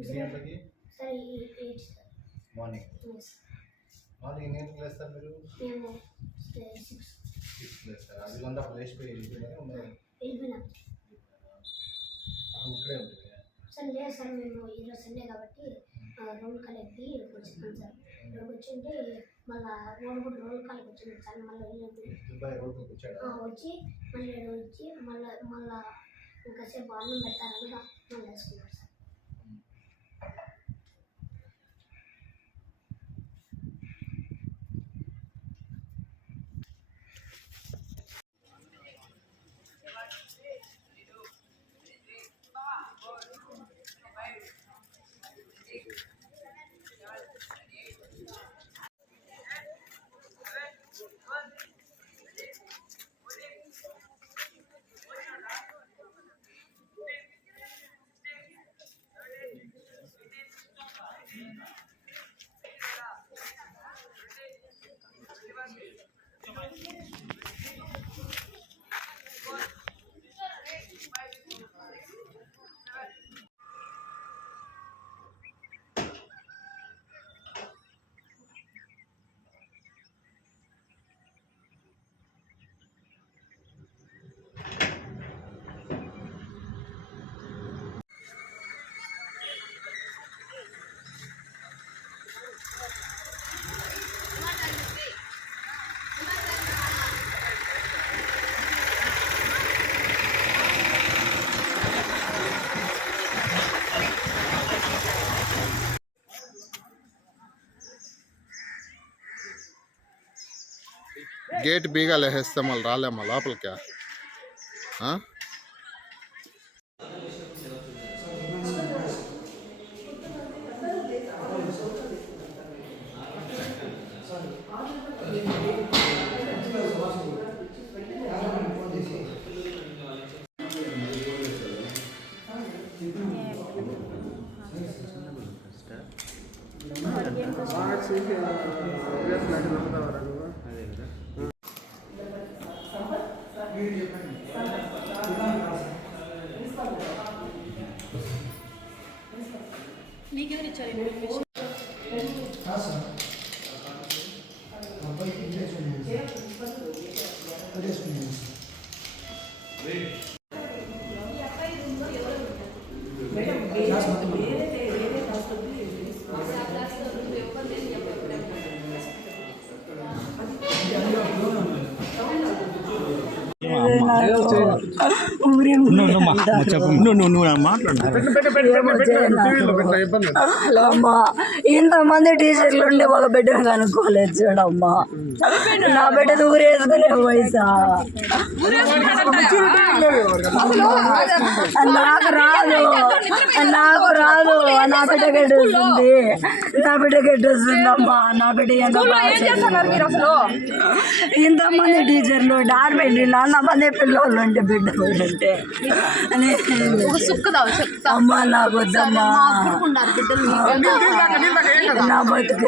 ఎన్ని గంటలకి? Sir 8 sir. Morning. Morning ఎన్ని గంటలకు లేస్తారు మీరు? మేము 6 లేస్తారు. వీళ్ళంతా లేచిపోయి వెళ్ళిపోయినా వెళ్ళిపోయినాం. ఇక్కడే ఉంటుంది సార్. లేదు సార్, మేము ఈరోజు సండే కాబట్టి రోల్ కాల్ ఎక్కి వచ్చినాం సార్. ఇక్కడికి వచ్చింటే మళ్ళీ రోడ్ కూడా రోల్ కాల్కి వచ్చింది సార్. మళ్ళీ వచ్చి మళ్ళీ వచ్చి మళ్ళీ ఇంకాసేపు అన్నం పెడతారని మళ్ళీ వేసుకున్నారు సార్. गेट बीगा लेहेस्ते मళ్ళీ రాలేమా లోపలికి? నీకెవరు ఇచ్చారు ఇన్ఫర్మేషన్? ఇంతమంది టీచర్లు ఉండే ఒక బిడ్డను కనుక్కోలేదు చూడమ్మా. నా బిడ్డ ఊరేసుకునే వయసా? నాకు రాదు నా బిడ్డ గడ్డొస్తుంది. నా బిడ్డ గడ్డొస్తుందమ్మా. నా బిడ్డ ఇంతమంది టీచర్లు డార్మెంట్ అంతమంది పిల్లలు ఉంటే బిడ్డ ఉంటే అమ్మ నాకు వద్దమ్మా. నా బతుకు